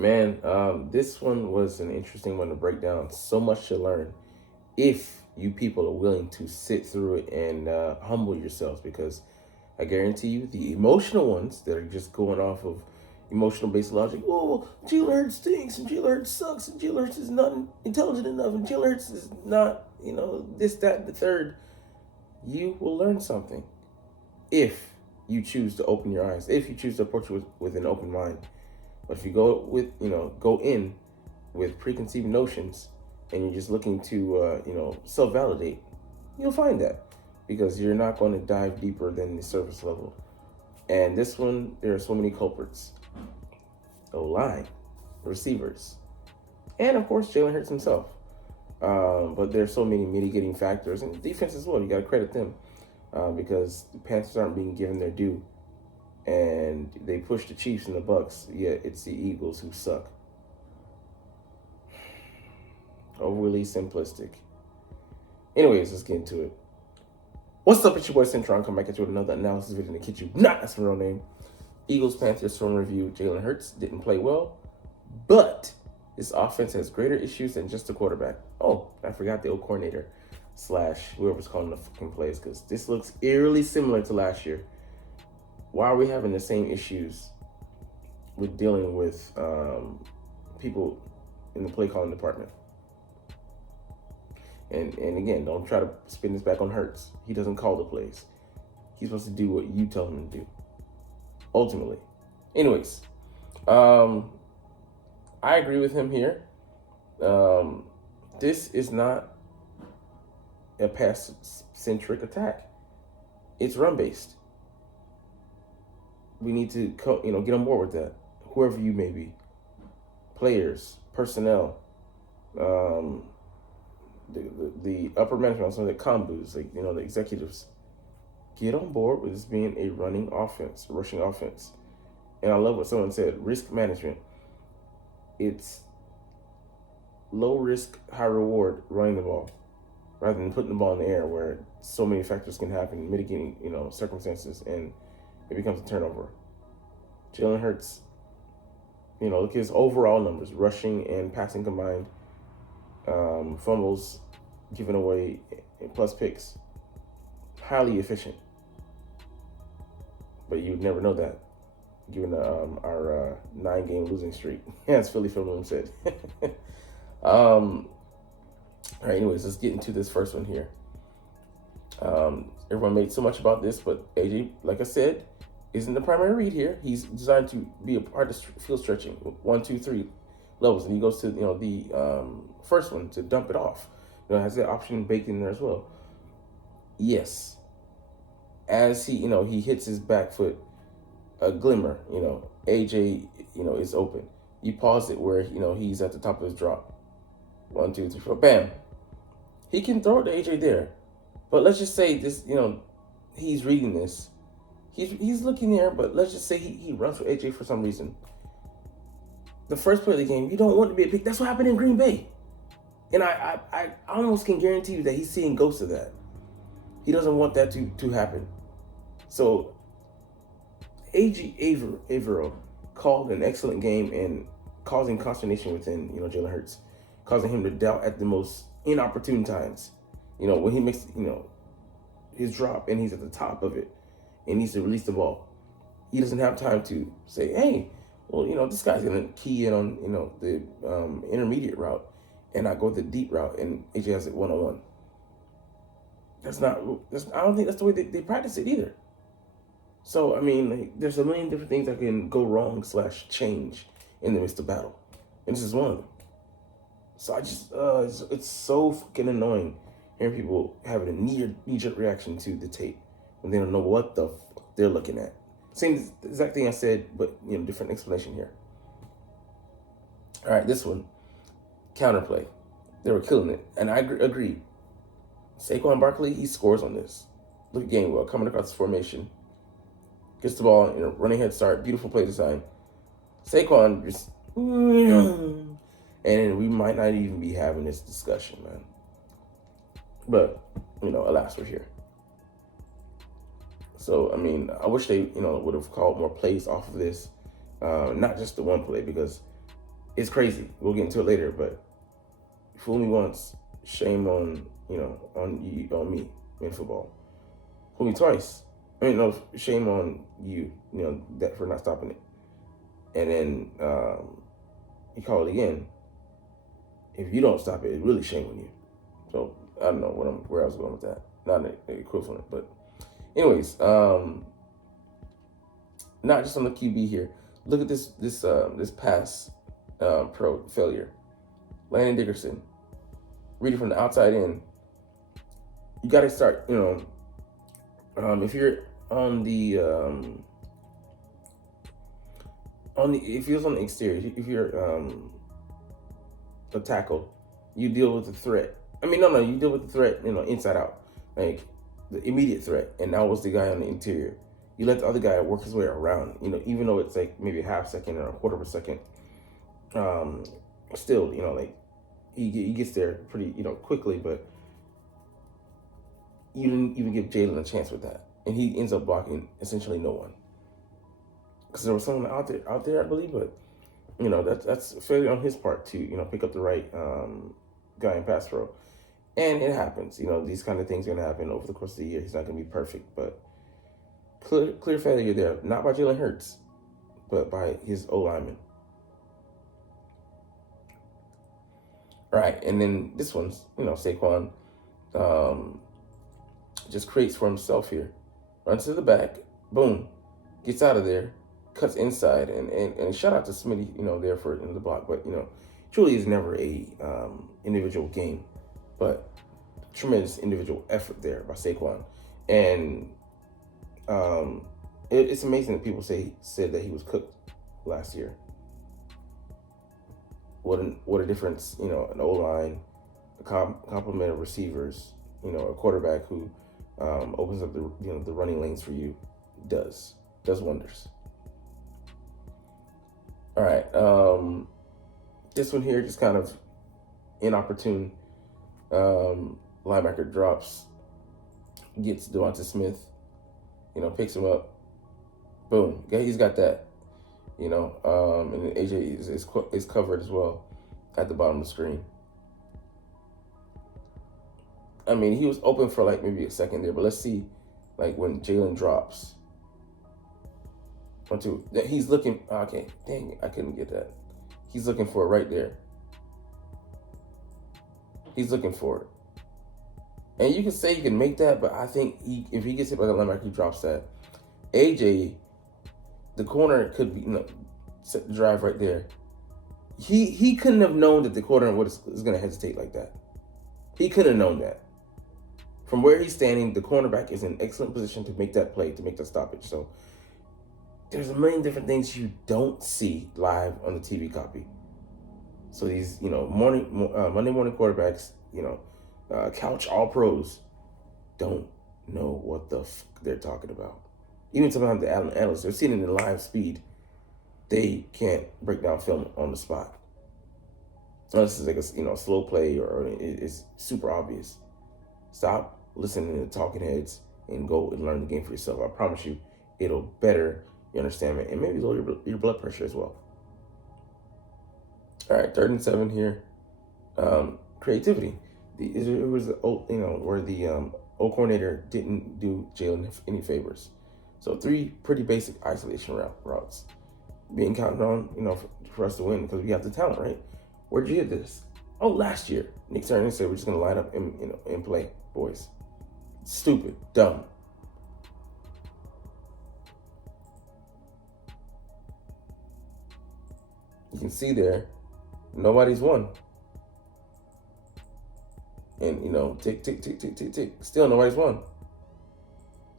Man, this one was an interesting one to break down. So much to learn if you people are willing to sit through it and humble yourselves, because I guarantee you, the emotional ones that are just going off of emotional based logic, oh, well, Jalen Hurts stinks and Jalen Hurts sucks and Jalen Hurts is not intelligent enough and Jalen Hurts is not, this, that, and the third. You will learn something if you choose to open your eyes, if you choose to approach it with an open mind. But if you go in with preconceived notions and you're just looking to, self-validate, you'll find that because you're not going to dive deeper than the surface level. And this one, there are so many culprits. O-line, receivers, and of course Jalen Hurts himself. But there's so many mitigating factors, and defense as well. You got to credit them because the Panthers aren't being given their due, and they push the Chiefs and the Bucks. Yet it's the Eagles who suck. Overly simplistic. Anyways, let's get into it. What's up, it's your boy Centron. Come back at you with another analysis video to kid you not. That's my real name. Eagles Panthers film review. Jalen Hurts didn't play well, but this offense has greater issues than just the quarterback. Oh, I forgot the old coordinator / whoever's calling the fucking plays, because this looks eerily similar to last year. Why are we having the same issues with dealing with people in the play calling department? And again, don't try to spin this back on Hurts. He doesn't call the plays. He's supposed to do what you tell him to do, ultimately. Anyways, I agree with him here. This is not a pass-centric attack. It's run-based. We need to, get on board with that. Whoever you may be, players, personnel, the upper management, some of the combos, the executives, get on board with this being a rushing offense. And I love what someone said: risk management. It's low risk, high reward running the ball, rather than putting the ball in the air where so many factors can happen, mitigating, circumstances, and it becomes a turnover. Jalen Hurts, look at his overall numbers, rushing and passing combined, fumbles given away, plus picks. Highly efficient. But you'd never know that, given our 9-game losing streak, as Philly Film said. All right, anyways, let's get into this first one here. Everyone made so much about this, but AJ, like I said, isn't the primary read here. He's designed to be a part of field stretching, 1, 2, 3 levels, and he goes to the first one to dump it off. Has that option baked in there as well. Yes, as he he hits his back foot, a glimmer, AJ is open. You pause it where he's at the top of his drop. 1, 2, 3, 4, bam. He can throw it to AJ there, but let's just say this, he's reading this. He's looking there, but let's just say he runs for AJ for some reason. The first play of the game, you don't want to be a pick. That's what happened in Green Bay. And I almost can guarantee you that he's seeing ghosts of that. He doesn't want that to happen. So A.J. Averill called an excellent game and causing consternation within, Jalen Hurts, causing him to doubt at the most inopportune times. When he makes, his drop and he's at the top of it and needs to release the ball. He doesn't have time to say, hey, well, this guy's going to key in on, the intermediate route and not go the deep route, and AJ has it one-on-one. I don't think that's the way they practice it either. So, there's a million different things that can go wrong / change in the midst of battle. And this is one of them. So I just, it's so fucking annoying hearing people having a knee-jerk reaction to the tape when they don't know what the fuck they're looking at. Same exact thing I said, but, different explanation here. All right, this one, counterplay. They were killing it, and I agree. Saquon Barkley, he scores on this. Look at Gainwell coming across the formation. Gets the ball in a running head start. Beautiful play design. Saquon just... And we might not even be having this discussion, man. But, alas, we're here. So, I wish they, would have called more plays off of this. Not just the one play, because It's crazy. We'll get into it later, but fool me once, shame on on me in football. Fool me twice. I mean, no, shame on you. That for not stopping it. And then you call it again. If you don't stop it, it's really shame on you. So I don't know where I was going with that. Not an equivalent, but anyways, not just on the QB here. Look at this pass pro failure. Landon Dickerson. Read it from the outside in. You got to start. If you're on the if you're on the exterior, if you're a tackle, you deal with the threat. I mean, no, you deal with the threat. Inside out, like the immediate threat, and that was the guy on the interior. You let the other guy work his way around. Even though it's like maybe a half second or a quarter of a second. Still, like he gets there pretty, quickly, but you didn't even give Jalen a chance with that, and he ends up blocking essentially no one because there was someone out there, I believe, but that's failure on his part to pick up the right guy in pass pro, and it happens. These kind of things are gonna happen over the course of the year. He's not gonna be perfect, but clear failure there, not by Jalen Hurts, but by his O lineman. Right, and then this one's, Saquon just creates for himself here. Runs to the back, boom, gets out of there, cuts inside, and shout out to Smitty, there for the block. But, truly is never a individual game, but tremendous individual effort there by Saquon. And it's amazing that people said that he was cooked last year. What a difference, an O-line, a complement of receivers, a quarterback who opens up the running lanes for you does wonders. All right, this one here just kind of inopportune. Linebacker drops, gets Devonta Smith, picks him up, boom, he's got that. And then AJ is covered as well at the bottom of the screen. I mean, he was open for like maybe a second there, but let's see, like when Jalen drops. 1, 2. He's looking. Okay, dang it, I couldn't get that. He's looking for it right there. He's looking for it, and you can say you can make that, but I think if he gets hit by the linebacker, he drops that. AJ. The corner could be, set the drive right there. He couldn't have known that the corner was going to hesitate like that. He couldn't have known that. From where he's standing, the cornerback is in excellent position to make that play, to make that stoppage. So there's a million different things you don't see live on the TV copy. So these, Monday morning quarterbacks, couch all pros, don't know what the they're talking about. Even sometimes the analysts, they're seeing it in live speed. They can't break down film on the spot. Unless it's like a slow play or it's super obvious. Stop listening to talking heads and go and learn the game for yourself. I promise you, it'll better your understanding and maybe lower your blood pressure as well. All right, 3rd and 7 here. Creativity. It was where the O coordinator didn't do Jalen any favors. So 3 pretty basic isolation routes being counted on, for us to win because we have the talent, right? Where'd you get this? Oh, last year. Nick Sirianni said we're just gonna line up and play, boys. Stupid, dumb. You can see there, nobody's won. And tick, tick, tick, tick, tick, tick. Still nobody's won.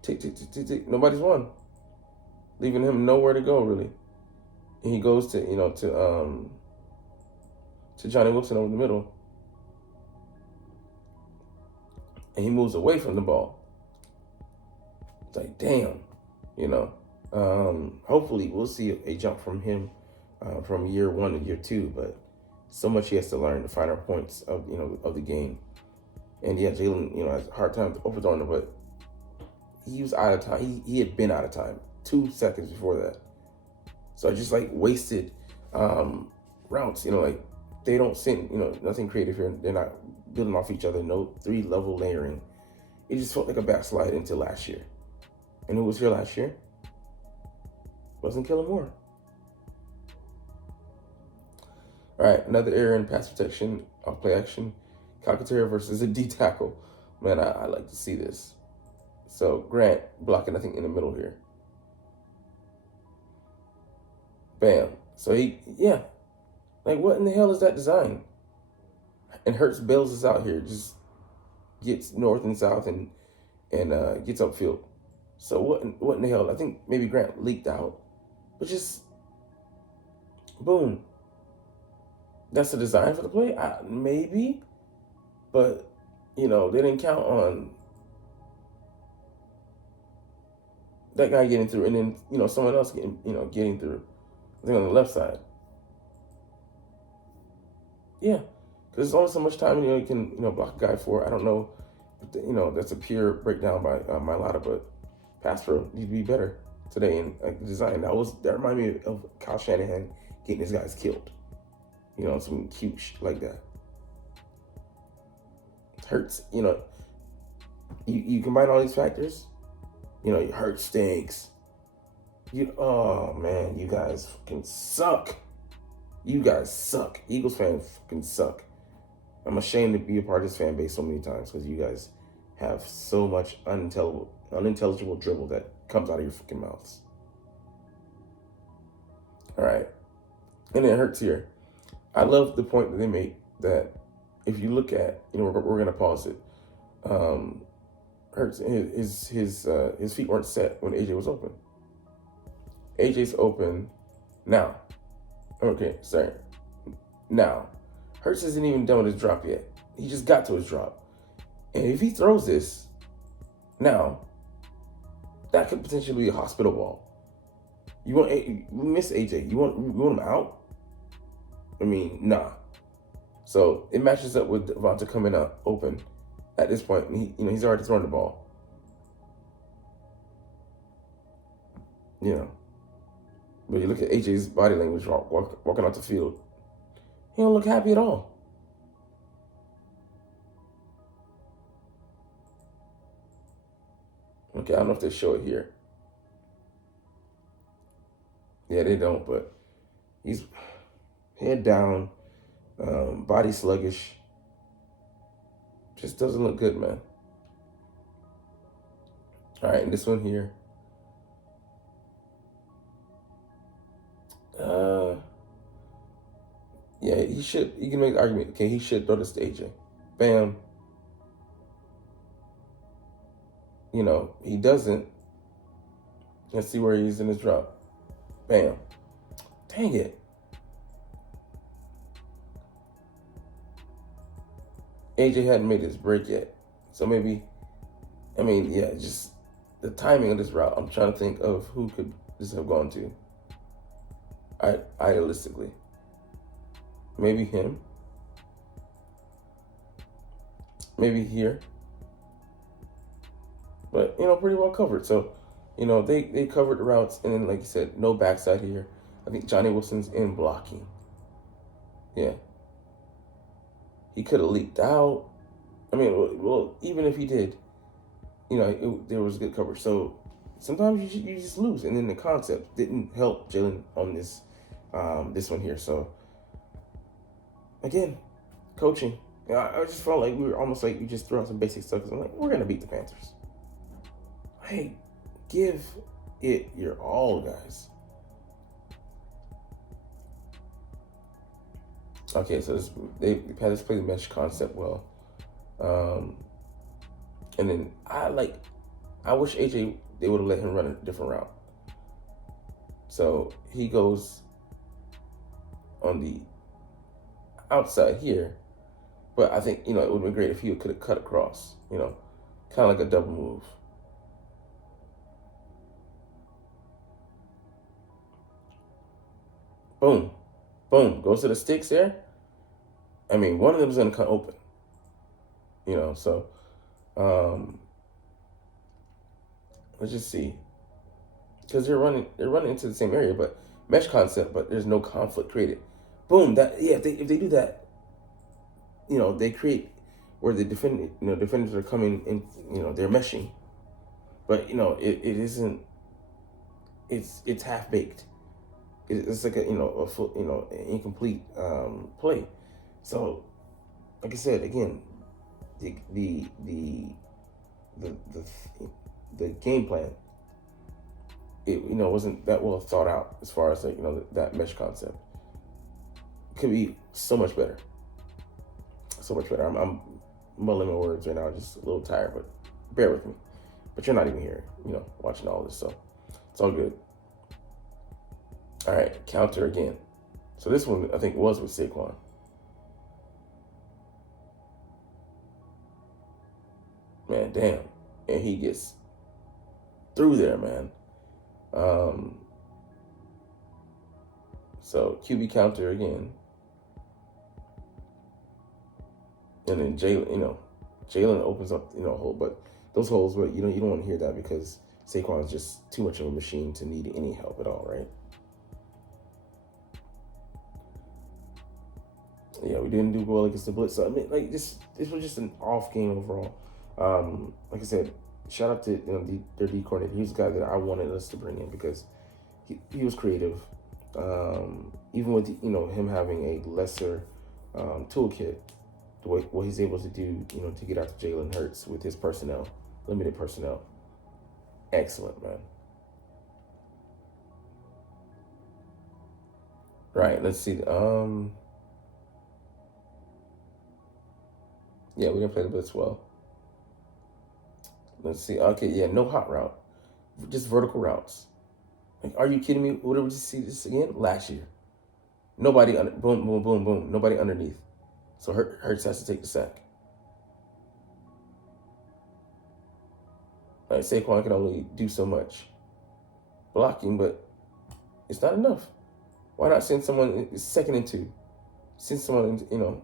Tick, tick, tick, tick, tick. Nobody's won. Leaving him nowhere to go, really. And he goes to Johnny Wilson over the middle. And he moves away from the ball. It's like, damn, hopefully we'll see a jump from him from year 1 to year 2, but so much he has to learn the finer points of the game. And yeah, Jalen, has a hard time overthrowing it, but he was out of time. He had been out of time 2 seconds before that. So I just wasted routes, like they don't send, nothing creative here. They're not building off each other. No 3-level layering. It just felt like a backslide into last year. And who was here last year? Wasn't Kellen Moore. All right, another error in pass protection, off play action. Calcaterra versus a D tackle. Man, I like to see this. So Grant blocking, I think, in the middle here. Bam. So like what in the hell is that design? And Hurts bails us out here, just gets north and south and gets upfield. So what in the hell? I think maybe Grant leaked out, but just boom. That's the design for the play? Maybe. But, they didn't count on that guy getting through and then, someone else getting through. I think on the left side. Yeah. Because there's only so much time, you can, block a guy for. I don't know, that's a pure breakdown by Mailata, but pass pro needs to be better today in design. That reminded me of Kyle Shanahan getting his guys killed. Some cute shit like that. Hurts, you combine all these factors, Hurts stinks. Oh man, you guys fucking suck. You guys suck. Eagles fans fucking suck. I'm ashamed to be a part of this fan base so many times because you guys have so much unintelligible dribble that comes out of your fucking mouths. All right. And it hurts here. I love the point that they make that if you look at, we're going to pause it. Hurts, his feet weren't set when AJ was open. AJ's open now. Okay, sorry. Now, Hurts isn't even done with his drop yet. He just got to his drop. And if he throws this now, that could potentially be a hospital ball. You miss AJ. You want him out? I mean, nah. So it matches up with Devonta coming up open at this point. He's already thrown the ball. But you look at AJ's body language walking out the field. He don't look happy at all. Okay, I don't know if they show it here. Yeah, they don't, but he's head down, body sluggish. Just doesn't look good, man. All right, and this one here. Yeah, you can make the argument, okay, he should throw this to AJ. Bam. He doesn't. Let's see where he's in his drop. Bam. Dang it. AJ hadn't made his break yet. So maybe, just the timing of this route. I'm trying to think of who could this have gone to. Idealistically. Maybe him. Maybe here. But, pretty well covered. So, they covered the routes. And then, like you said, no backside here. I think Johnny Wilson's in blocking. Yeah. He could have leaked out. Well, even if he did, there was good coverage. So sometimes you just lose. And then the concept didn't help Jalen on this one here. So, again, coaching. I just felt like we were almost like you just threw out some basic stuff. I'm like, we're going to beat the Panthers. Hey, give it your all, guys. Okay, so the Panthers play the mesh concept well. And then I wish AJ, they would have let him run a different route. So he goes on the outside here. But I think, it would have been great if he could have cut across, kind of like a double move. Boom. Boom. Goes to the sticks there. One of them is going to come open. So let's just see. Because they're running into the same area, but mesh concept, but there's no conflict created. boom. If they do that, they create where the defenders are coming in. They're meshing, but it isn't. It's half baked. It's like a full incomplete play. So, like I said again, the the the the the, the game plan, it wasn't that well thought out as far as that mesh concept. It could be so much better, so much better. I'm muddling my words right now, just a little tired, but bear with me. But you're not even here, watching all this, so it's all good. All right, counter again. So this one I think was with Saquon. Man, damn. And he gets through there, man. So QB counter again. And then Jalen opens up, a hole, but those holes, but you don't want to hear that because Saquon is just too much of a machine to need any help at all, right? Yeah, we didn't do well against the blitz. So, I mean, like this was just an off game overall. Like I said, shout out to their D coordinator. He was the guy that I wanted us to bring in because he was creative. Even with him having a lesser toolkit, what he's able to do, to get out to Jalen Hurts with his limited personnel. Excellent, man. Right, let's see. Yeah, we didn't play the blitz well. Let's see. Okay, yeah, no hot route. Just vertical routes. Like, are you kidding me? What did we just see this again? Last year. Nobody, boom, boom, boom, boom. Nobody underneath. So Hurts has to take the sack. Like, Saquon can only do so much blocking, but it's not enough. Why not send someone second and 2? Send someone,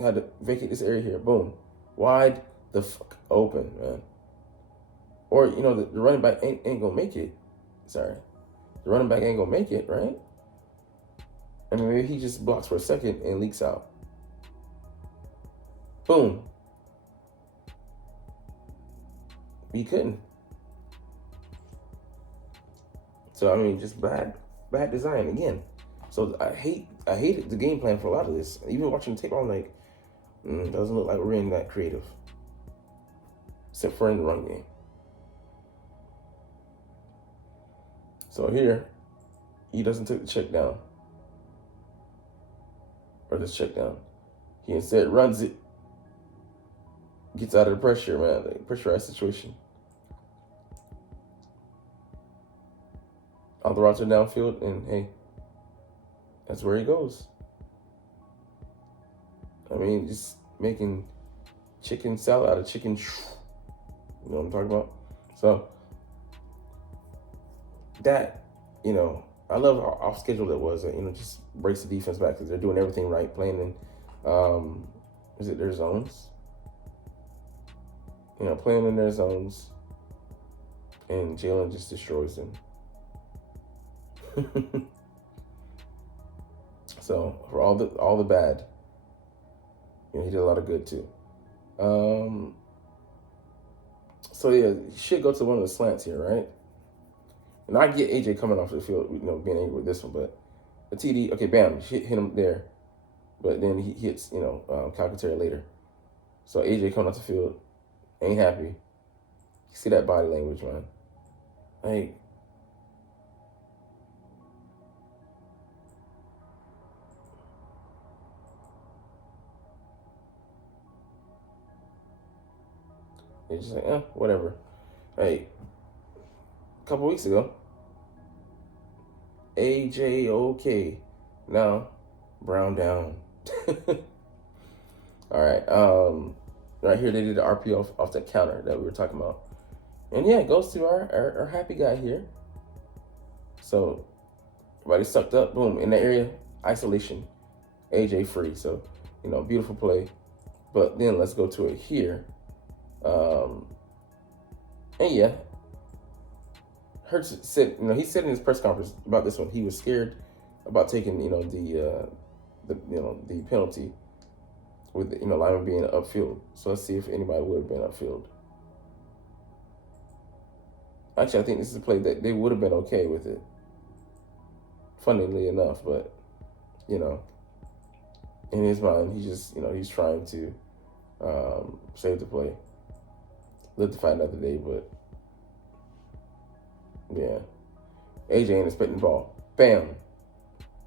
had to vacate this area here. Boom. Wide the fuck open, man. Or, the running back ain't gonna make it. Sorry. The running back ain't gonna make it, right? I mean, maybe he just blocks for a second and leaks out. Boom. He couldn't. So, I mean, just bad design again. So I hated the game plan for a lot of this. Even watching the tape, I'm like, doesn't look like we're in that creative. Except for in the run game. So here, he doesn't take the check down. Or this check down. He instead runs it. Gets out of the pressure, man. Like, pressurized situation. All the routes are downfield, and hey, that's where he goes. I mean, just making chicken salad out of chicken. You know what I'm talking about? So, that, I love how off schedule that was. Just breaks the defense back because they're doing everything right, playing in, is it their zones? Playing in their zones, and Jalen just destroys them. So for all the bad, he did a lot of good too. So yeah, he should go to one of the slants here, right? And I get AJ coming off the field, being angry with this one, but the TD, okay, bam, hit him there, but then he hits, Calcaterra later. So AJ coming off the field, ain't happy. You see that body language, man. Like, it's just like, whatever. Hey, a couple weeks ago, AJ okay. Now, Brown down. All right. Right here, they did the RPO off that counter that we were talking about. And yeah, it goes to our happy guy here. So, everybody sucked up. Boom. In the area, isolation. AJ free. So, beautiful play. But then let's go to it here. And yeah, Hurts said, he said in his press conference about this one, he was scared about taking the penalty with lineman being upfield. So let's see if anybody would have been upfield. Actually, I think this is a play that they would have been okay with it. Funnily enough, but in his mind, he's trying to save the play, live to fight another day. But yeah, AJ ain't expecting the ball. Bam!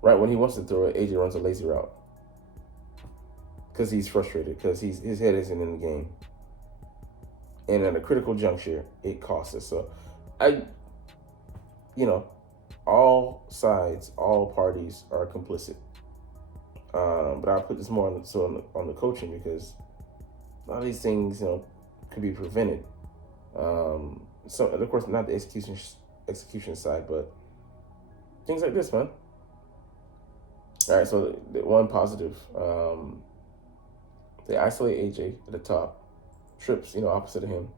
Right when he wants to throw it, AJ runs a lazy route because he's frustrated because his head isn't in the game. And at a critical juncture, it costs us. So all sides, all parties are complicit. But I put this more on the coaching because a lot of these things, could be prevented. So of course not the execution side, but things like this, man. All right, so the one positive, they isolate AJ at the top, trips, opposite of him.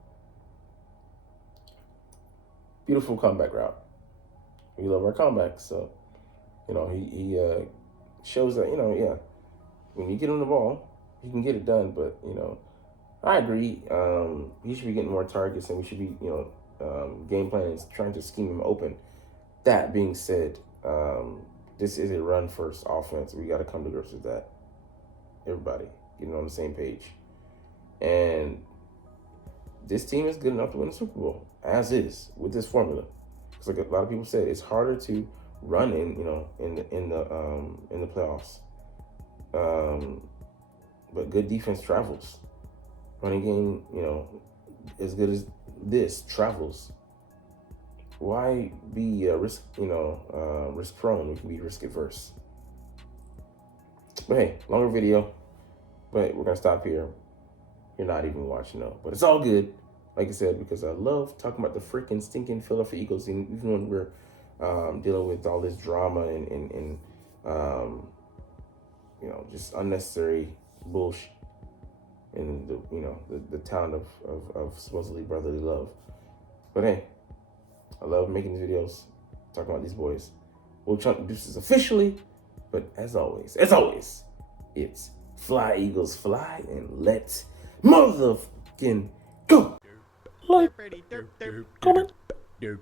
Beautiful comeback route. We love our comebacks, so he shows that when you get on the ball, you can get it done. But I agree. He should be getting more targets, and we should be game planning, trying to scheme him open. That being said, this is a run first offense. We got to come to grips with that. Everybody getting on the same page, and this team is good enough to win the Super Bowl as is with this formula. Because like a lot of people said, it's harder to run in the playoffs. But good defense travels. Running game, as good as this travels. Why be risk prone? We can be risk adverse. But hey, longer video. But we're gonna stop here. You're not even watching though, but it's all good. Like I said, because I love talking about the freaking stinking Philadelphia Eagles, and even when we're dealing with all this drama and just unnecessary bullshit in the town of supposedly brotherly love. But hey, I love making these videos, talking about these boys. We'll try to do this officially, but as always, it's fly Eagles fly, and let's motherfucking go. Like, comment, share,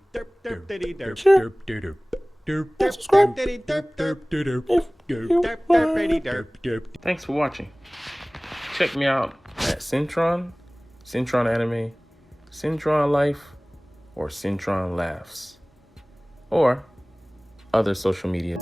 subscribe Thanks for watching. Check me out at Centron Anime, Centron Life, or Centron Laughs, or other social media.